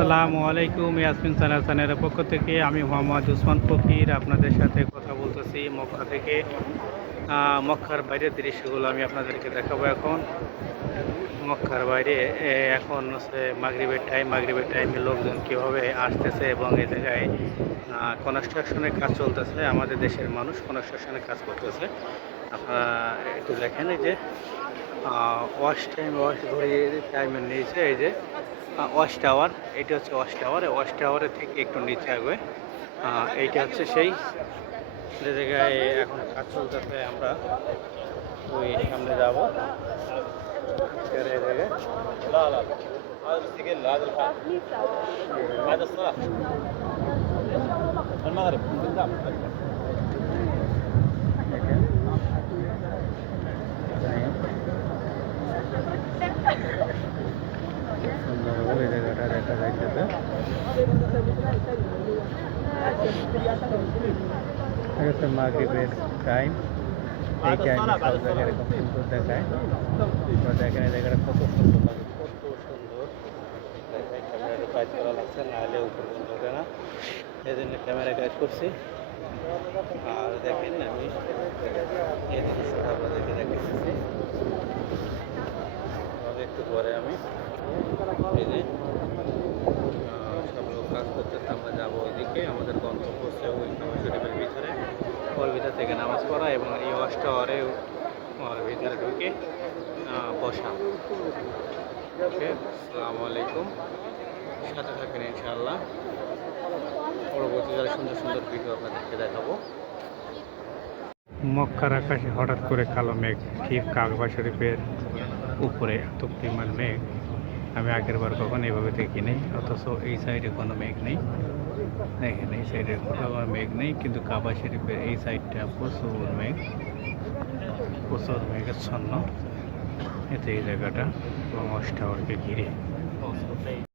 আসসালামু আলাইকুম, ইয়াসমিন সানা সানের পক্ষ থেকে আমি মোহাম্মদ উসমান ফকির আপনাদের সাথে কথা বলতেছি মক্কা থেকে। মক্কার বাইরের দৃশ্যগুলো আমি আপনাদেরকে দেখাবো এখন। মক্কার বাইরে এখন হচ্ছে মাগরিবের টাইম মাগরিবের টাইমে লোকজন কীভাবে আসতেছে এবং এই জায়গায় কনস্ট্রাকশনের কাজ চলতেছে, আমাদের দেশের মানুষ কনস্ট্রাকশনের কাজ করতেছে। আপনারা একটু দেখেন এই যে ওয়াশ টাইম ওয়াশ ঘড়ি টাইমের নিচে এই যে ওয়াশ টাওয়ার এটা হচ্ছে ওয়াশ টাওয়ার ওয়াশ টাওয়ারের থেকে একটু নিচে আসবে এইটা হচ্ছে সেই। যে জায়গায় এখন কাজ চলতেছে আমরা ওই সামনে যাব। জায়গায়। এটা হচ্ছে মাগরিবের টাইম এই টাইমে সব জায়গায় এরকম সুন্দর দেখায়। দেখেন এই জায়গাটা কত সুন্দর। লাগে কত সুন্দর। দেখায় ক্যামেরাটা কাজ করা লাগছে নাহলে উপর পর্যন্ত ওঠে না এই জন্য ক্যামেরা কাজ করছি আর দেখেন আমি এই জিনিসটা আপনাদেরকে দেখাচ্ছি তবে একটু পরে আমি এই যে আহ, সব লোক কাজ করতেছে আমরা যাব ওইদিকে আমাদের ওই শরীফের ভিতরে ওর ভিতর থেকে নামাজ পড়া এবং এই ওয়াশ টাওয়ারে ওর ভিতরে ঢুকে বসা ওকে আসসালামু আলাইকুম সাথে থাকেন ইনশাআল্লাহ পরবর্তীকালে সুন্দর সুন্দর ভিডিও আপনাদেরকে দেখাবো মক্কার আকাশে হঠাৎ করে কালো মেঘ, ঠিক কাগবা শরীফের উপরে এত পরিমাণ মেঘ। আমি আগের বার কখনো এভাবে দেখিনি, অথচ এই সাইডে কোনো মেঘ নেই। দেখেন এই সাইডে কোথাও মেঘ নেই, কিন্তু কাবা শরীফের এই সাইডটা প্রচুর মেঘ, প্রচুর মেঘাচ্ছন্ন। এতে এই জায়গাটা এবং অষ্টাওয়ারকে ঘিরে।